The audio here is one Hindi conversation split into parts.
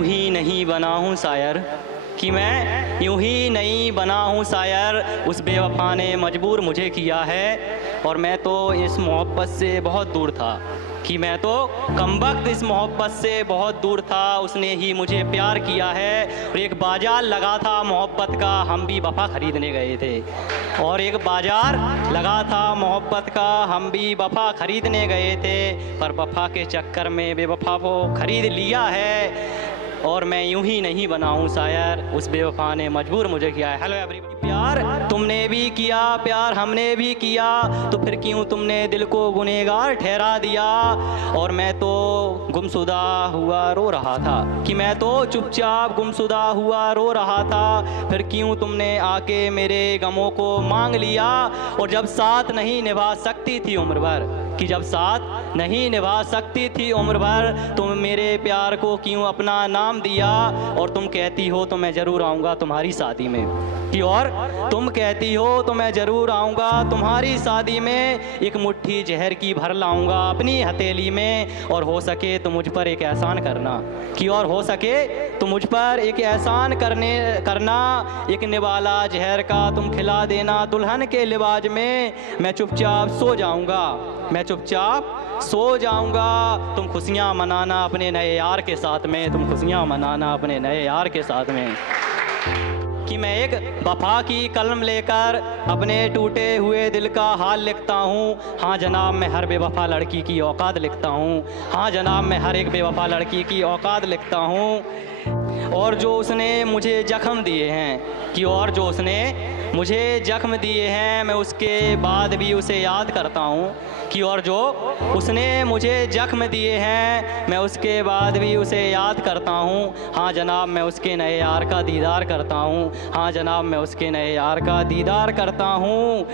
यूं ही नहीं बना हूँ शायर, कि मैं यूं ही नहीं बना हूँ शायर, उस बेवफा ने मजबूर मुझे किया है। और मैं तो इस मोहब्बत से बहुत दूर था, कि मैं तो कमबख्त इस मोहब्बत से बहुत दूर था, उसने ही मुझे प्यार किया है। और एक बाजार लगा था मोहब्बत का, हम भी वफ़ा ख़रीदने गए थे। और एक बाजार लगा था मोहब्बत का, हम भी वफ़ा ख़रीदने गए थे, पर वफ़ा के चक्कर में बेवफ़ा को ख़रीद लिया है। और मैं यूं ही नहीं बना हूँ शायर, उस बेवफा ने मजबूर मुझे किया है। Hello everybody. प्यार तुमने भी किया, प्यार हमने भी किया, तो फिर क्यों तुमने दिल को गुनहगार ठहरा दिया। और मैं तो गुमशुदा हुआ रो रहा था, कि मैं तो चुपचाप गुमशुदा हुआ रो रहा था, फिर क्यों तुमने आके मेरे गमों को मांग लिया। और जब साथ नहीं निभा सकती थी उम्र भर, कि जब साथ नहीं निभा सकती थी उम्र भर, तुम मेरे प्यार को क्यों अपना नाम दिया। और तुम कहती हो तो मैं ज़रूर आऊँगा तुम्हारी शादी में, कि और तुम कहती हो तो मैं ज़रूर आऊँगा तुम्हारी शादी में, एक मुट्ठी जहर की भर लाऊँगा अपनी हथेली में। और हो सके तो मुझ पर एक एहसान करना, कि और हो सके तो मुझ पर एक एहसान करना, एक निवाला जहर का तुम खिला देना दुल्हन के लिबाज में। मैं चुपचाप सो जाऊँगा, मैं चुपचाप सो जाऊंगा, तुम खुशियाँ मनाना अपने नए यार के साथ में, तुम खुशियाँ मनाना अपने नए यार के साथ में। कि मैं एक वफा की कलम लेकर अपने टूटे हुए दिल का हाल लिखता हूँ। हाँ जनाब, मैं हर बेवफा लड़की की औकात लिखता हूँ। हाँ जनाब, मैं हर एक बेवफा लड़की की औकात लिखता हूँ। और जो उसने मुझे जख्म दिए हैं, कि और जो उसने मुझे जख्म दिए हैं, मैं उसके बाद भी उसे याद करता हूँ। कि और जो उसने मुझे जख्म दिए हैं, मैं उसके बाद भी उसे याद करता हूँ। हाँ जनाब, मैं उसके नए यार का दीदार करता हूँ। हाँ जनाब, मैं उसके नए यार का दीदार करता हूँ।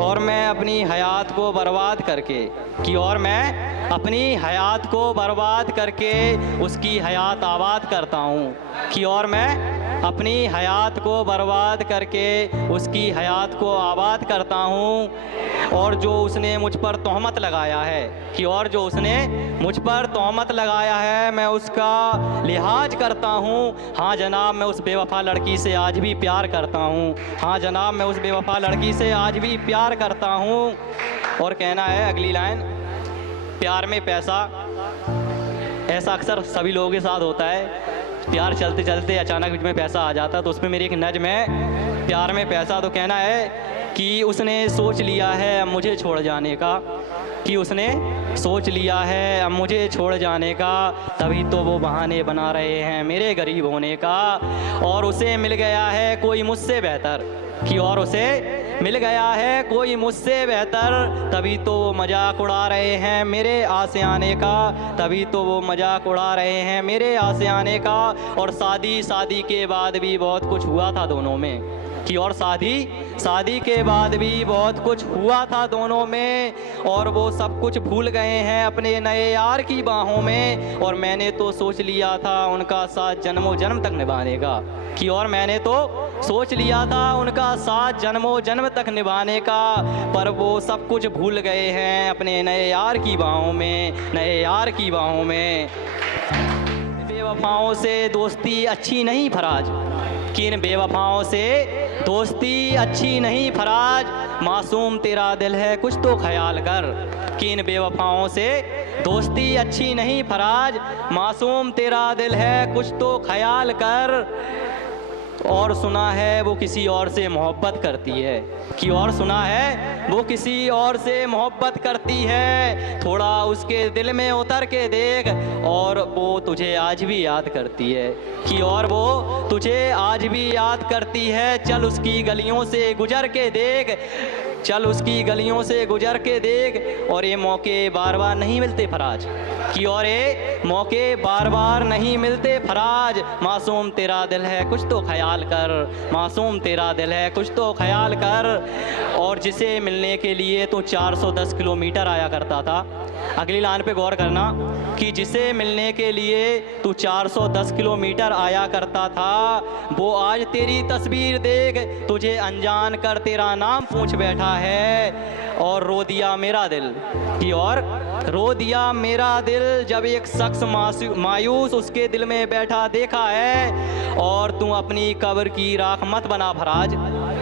और मैं अपनी हयात को बर्बाद करके, कि और मैं अपनी हयात को बर्बाद करके उसकी हयात आबाद करता हूँ। कि और मैं अपनी हयात को बर्बाद करके उसकी हयात को आबाद करता हूँ। और जो उसने मुझ पर तोहमत लगाया है, कि और जो उसने मुझ पर तोहमत लगाया है, मैं उसका लिहाज करता हूँ। हाँ जनाब, मैं उस बेवफा लड़की से आज भी प्यार करता हूँ। हाँ जनाब, मैं उस बेवफा लड़की से आज भी प्यार करता हूँ। और कहना है अगली लाइन, प्यार में पैसा, ऐसा अक्सर सभी लोगों के साथ होता है। प्यार चलते चलते अचानक बीच में पैसा आ जाता है, तो उसमें मेरी एक नज़्म है, प्यार में पैसा। तो कहना है कि उसने सोच लिया है अब मुझे छोड़ जाने का, कि उसने सोच लिया है अब मुझे छोड़ जाने का, तभी तो वो बहाने बना रहे हैं मेरे गरीब होने का। और उसे मिल गया है कोई मुझसे बेहतर, कि और उसे मिल गया है कोई मुझसे बेहतर, तभी तो वो मजाक उड़ा रहे हैं मेरे आशियाने का, तभी तो वो मजाक उड़ा रहे हैं मेरे आशियाने का। और शादी के बाद भी बहुत कुछ हुआ था दोनों में, कि और शादी के बाद भी बहुत कुछ हुआ था दोनों में। और वो सब कुछ भूल गए हैं अपने नए यार की बाहों में। और मैंने तो सोच लिया था उनका साथ जन्मों जन्म तक निभाने का, कि और मैंने तो सोच लिया था उनका साथ जन्मों जन्म तक निभाने का, पर वो सब कुछ भूल गए हैं अपने नए यार की बाहों में, नए यार की बाहों में। बेवफाओं से दोस्ती अच्छी नहीं फराज, कि इन बेवफाओं से दोस्ती अच्छी नहीं फराज, मासूम तेरा दिल है कुछ तो ख्याल कर, कि इन बेवफाओं से दोस्ती अच्छी नहीं फराज, मासूम तेरा दिल है कुछ तो ख्याल कर। और सुना है वो किसी और से मोहब्बत करती है, कि और सुना है वो किसी और से मोहब्बत करती है, थोड़ा उसके दिल में उतर के देख, और वो तुझे आज भी याद करती है, कि और वो तुझे आज भी याद करती है। चल उसकी गलियों से गुजर के देख, चल उसकी गलियों से गुजर के देख। और ये मौके बार बार नहीं मिलते फराज, कि और ये मौके बार बार नहीं मिलते फराज, मासूम तेरा दिल है कुछ तो ख्याल कर, मासूम तेरा दिल है कुछ तो ख्याल कर। और जिसे मिलने के लिए तो 410 किलोमीटर आया करता था, अगली लाइन पे गौर करना, कि जिसे मिलने के लिए तू 410 किलोमीटर आया करता था, वो आज तेरी तस्वीर देख तुझे अनजान कर तेरा नाम पूछ बैठा है, और रो दिया मेरा दिल, कि और रो दिया मेरा दिल जब एक शख्स मायूस उसके दिल में बैठा देखा है। और तू अपनी कब्र की राख मत बना फराज,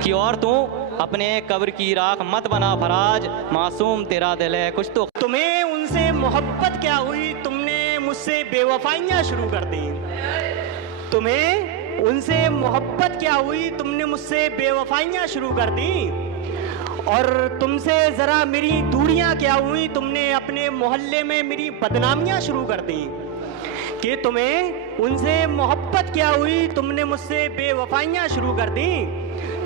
कि और तू अपने कब्र की राख मत बना फराज, मासूम तेरा दिल है कुछ तो। तुम्हें उनसे मोहब्बत क्या हुई, तुमने मुझसे बेवफाइयाँ शुरू कर दी। तुम्हें उनसे मोहब्बत क्या हुई, तुमने मुझसे बेवफाइयाँ शुरू कर दी। और तुमसे ज़रा मेरी दूरियां क्या हुई, तुमने अपने मोहल्ले में मेरी बदनामियां शुरू कर दी। कि तुम्हें उनसे मोहब्बत क्या हुई, तुमने मुझसे बेवफाइयां शुरू कर दी।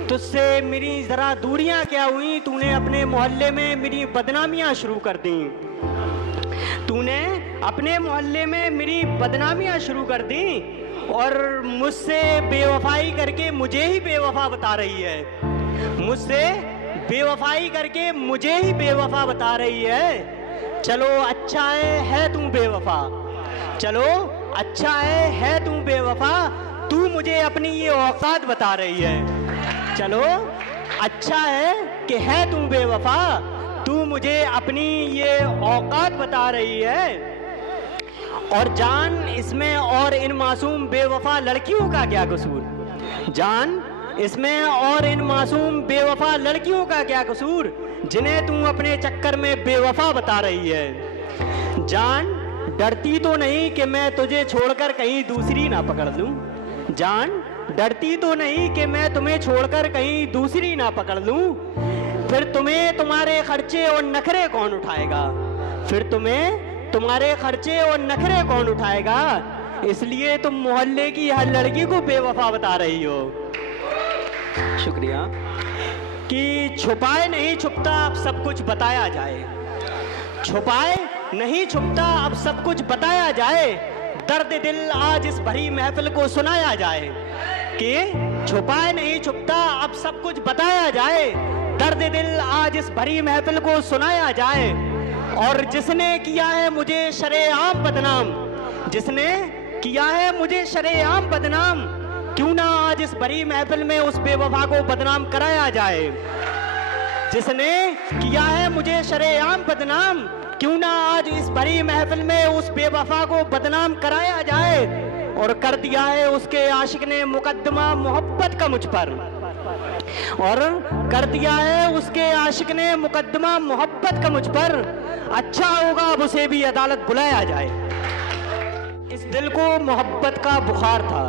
तुझसे मेरी ज़रा दूरियां क्या हुई, तूने अपने मोहल्ले में मेरी बदनामियां शुरू कर दी। तूने अपने मोहल्ले में मेरी बदनामियां शुरू कर दी और मुझसे बेवफाई करके मुझे ही बेवफा बता रही है। मुझसे बेवफाई करके मुझे ही बेवफा बता रही है। चलो अच्छा है तू बेवफा, चलो अच्छा है तू बेवफा, तू मुझे अपनी ये औकात बता रही है। चलो अच्छा है तू बेवफा, तू मुझे अपनी ये औकात बता रही है। और जान इसमें और इन मासूम बेवफा लड़कियों का क्या कसूर, जान इसमें और इन मासूम बेवफा लड़कियों का क्या कसूर, जिन्हें तू अपने चक्कर में बेवफा बता रही है। जान डरती तो नहीं कि मैं तुझे छोड़कर कहीं दूसरी ना पकड़ लूं, जान डरती तो नहीं कि मैं तुम्हें छोड़कर कहीं दूसरी ना पकड़ लूं। फिर तुम्हें तुम्हारे खर्चे और नखरे कौन उठाएगा, फिर तुम्हें तुम्हारे खर्चे और नखरे कौन उठाएगा। इसलिए तुम मोहल्ले की हर लड़की को बेवफा बता रही हो। शुक्रिया। कि छुपाए नहीं छुपता अब सब कुछ बताया जाए, छुपाए नहीं छुपता अब सब कुछ बताया जाए। दर्द दिल आज इस भरी महफिल को सुनाया जाए। कि छुपाए नहीं छुपता अब सब कुछ बताया जाए, दर्द दिल आज इस भरी महफिल को सुनाया जाए। और जिसने किया है मुझे शरेआम बदनाम, जिसने किया है मुझे शरेआम बदनाम, क्यों ना आज इस भरी महफिल में उस बेवफा को बदनाम कराया जाए। जिसने किया है मुझे शरेआम बदनाम, क्यों ना आज इस भरी महफिल में उस बेवफा को बदनाम कराया जाए। और कर दिया है उसके आशिक ने मुकद्दमा मोहब्बत का मुझ पर, और कर दिया है उसके आशिक ने मुकद्दमा मोहब्बत का मुझ पर। अच्छा होगा अब उसे भी अदालत बुलाया जाए। इस दिल को मोहब्बत का बुखार था,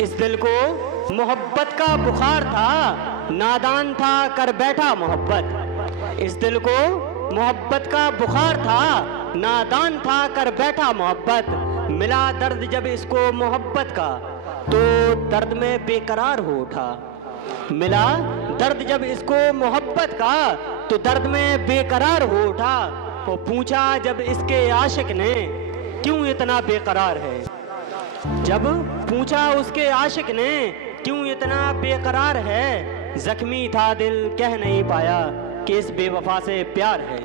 इस दिल को मोहब्बत का बुखार था, नादान था कर बैठा मोहब्बत। इस दिल को मोहब्बत का बुखार था, नादान था कर बैठा मोहब्बत। मिला दर्द जब इसको मोहब्बत का तो दर्द में बेकरार हो उठा। मिला दर्द जब इसको मोहब्बत का तो दर्द में बेकरार हो उठा। वो पूछा जब इसके आशिक ने क्यों इतना बेकरार है, जब पूछा उसके आशिक ने क्यों इतना बेकरार है। जख्मी था दिल कह नहीं पाया कि इस बेवफा से प्यार है।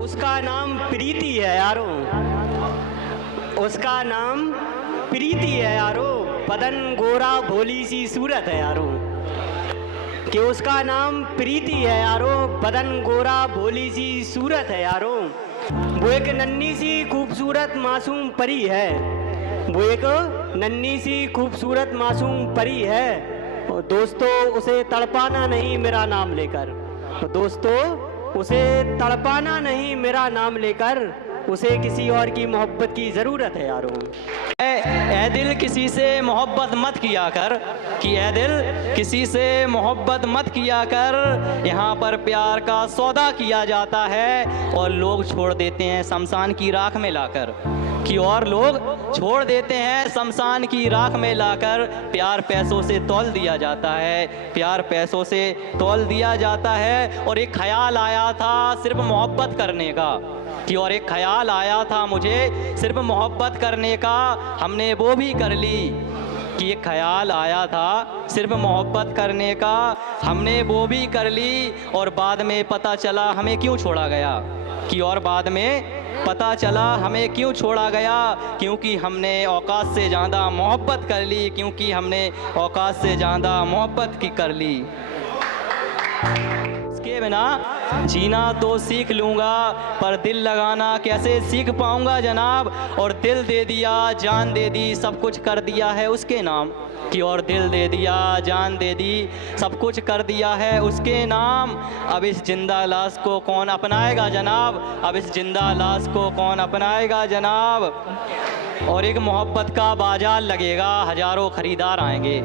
उसका नाम प्रीति है यारो, उसका नाम प्रीति है यारो, बदन गोरा भोली सी सूरत है यारो। कि उसका नाम प्रीति है यारो, बदन गोरा भोली सी सूरत है यारो। वो एक नन्ही सी खूबसूरत मासूम परी है, वो एक नन्ही सी खूबसूरत मासूम परी है। और दोस्तों उसे तड़पाना नहीं मेरा नाम लेकर, दोस्तों उसे तड़पाना नहीं मेरा नाम लेकर, उसे किसी और की मोहब्बत की ज़रूरत है यारो। ए दिल किसी से मोहब्बत मत किया कर, कि ए दिल किसी से मोहब्बत मत किया कर। यहाँ पर प्यार का सौदा किया जाता है और लोग छोड़ देते हैं शमशान की राख में लाकर, कि और लोग छोड़ देते हैं शमशान की राख में लाकर। प्यार पैसों से तौल दिया जाता है, प्यार पैसों से तौल दिया जाता है। और एक ख्याल आया था सिर्फ मोहब्बत करने का, कि और एक ख्याल आया था मुझे सिर्फ मोहब्बत करने का, हमने वो भी कर ली। कि एक ख्याल आया था सिर्फ मोहब्बत करने का, हमने वो भी कर ली। और बाद में पता चला हमें क्यों छोड़ा गया, कि और बाद में पता चला हमें क्यों छोड़ा गया, क्योंकि हमने औकात से ज़्यादा मोहब्बत कर ली, क्योंकि हमने औकात से ज़्यादा मोहब्बत की कर ली। इसके बिना जीना तो सीख लूँगा पर दिल लगाना कैसे सीख पाऊँगा जनाब। और दिल दे दिया जान दे दी सब कुछ कर दिया है उसके नाम। कि और दिल दे दिया जान दे दी सब कुछ कर दिया है उसके नाम। अब इस जिंदा लाश को कौन अपनाएगा जनाब, अब इस जिंदा लाश को कौन अपनाएगा जनाब। और एक मोहब्बत का बाजार लगेगा हजारों खरीदार आएंगे।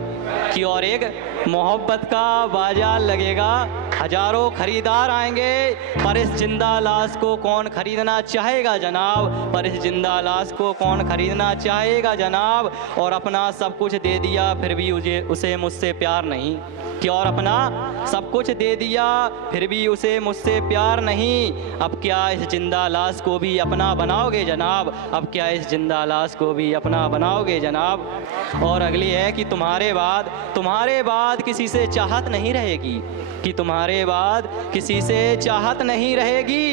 कि और एक मोहब्बत का बाजार लगेगा हजारों खरीदार आएंगे। पर इस जिंदा लाश को कौन खरीदना चाहेगा जनाब, पर इस जिंदा लाश को कौन खरीदना चाहेगा जनाब। और अपना सब कुछ दे दिया फिर भी उसे मुझसे प्यार नहीं। कि और अपना सब कुछ दे दिया फिर भी उसे मुझसे प्यार नहीं। अब क्या इस जिंदा लाश को भी अपना बनाओगे जनाब, अब क्या इस जिंदा लाश को भी अपना बनाओगे जनाब। और अगली है कि तुम्हारे बाद किसी से चाहत नहीं रहेगी। कि तुम्हारे बाद किसी से चाहत नहीं रहेगी।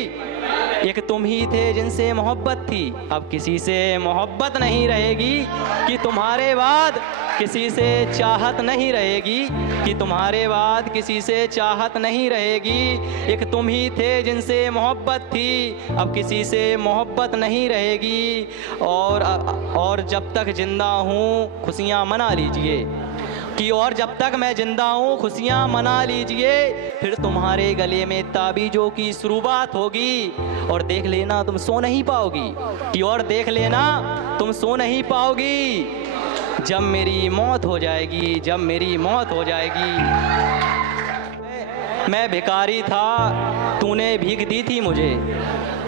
एक तुम ही थे जिनसे मोहब्बत थी अब किसी से मोहब्बत नहीं रहेगी। कि तुम्हारे बाद किसी से चाहत नहीं रहेगी। कि तुम्हारे बाद किसी से चाहत नहीं रहेगी। एक तुम ही थे जिनसे मोहब्बत थी अब किसी से मोहब्बत नहीं रहेगी। और जब तक जिंदा हूँ खुशियाँ मना लीजिए। कि और जब तक मैं जिंदा हूँ खुशियाँ मना लीजिए। फिर तुम्हारे गले में ताबीज़ों की शुरुआत होगी और देख लेना तुम सो नहीं पाओगी। कि और देख लेना तुम सो नहीं पाओगी। जब मेरी मौत हो जाएगी, जब मेरी मौत हो जाएगी। मैं भिखारी था तूने भीख दी थी मुझे।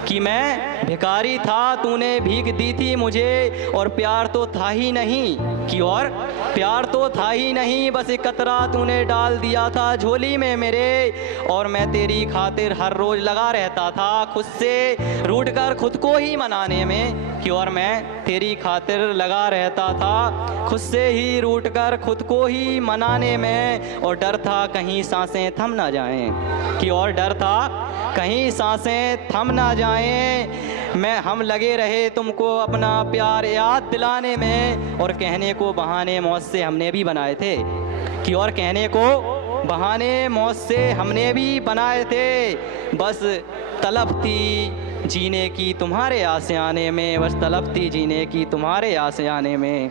कि मैं भिखारी था तूने भीख दी थी मुझे। और प्यार तो था ही नहीं। कि और प्यार तो था ही नहीं बस एक कतरा तूने डाल दिया था झोली में मेरे। और मैं तेरी खातिर हर रोज लगा रहता था खुद से रूठ कर खुद को ही मनाने में। कि और मैं तेरी खातिर लगा रहता था खुद से ही रूठ कर खुद को ही मनाने में। और डर था कहीं सांसें थम ना जाएं। कि और डर था कहीं सांसें थम ना जाएं। हम लगे रहे तुमको अपना प्यार याद दिलाने में। और कहने को बहाने मौत से हमने भी बनाए थे। कि और कहने को बहाने मौत से हमने भी बनाए थे। बस तलब थी जीने की तुम्हारे आशियाने में, बस तलब थी जीने की तुम्हारे आशियाने में।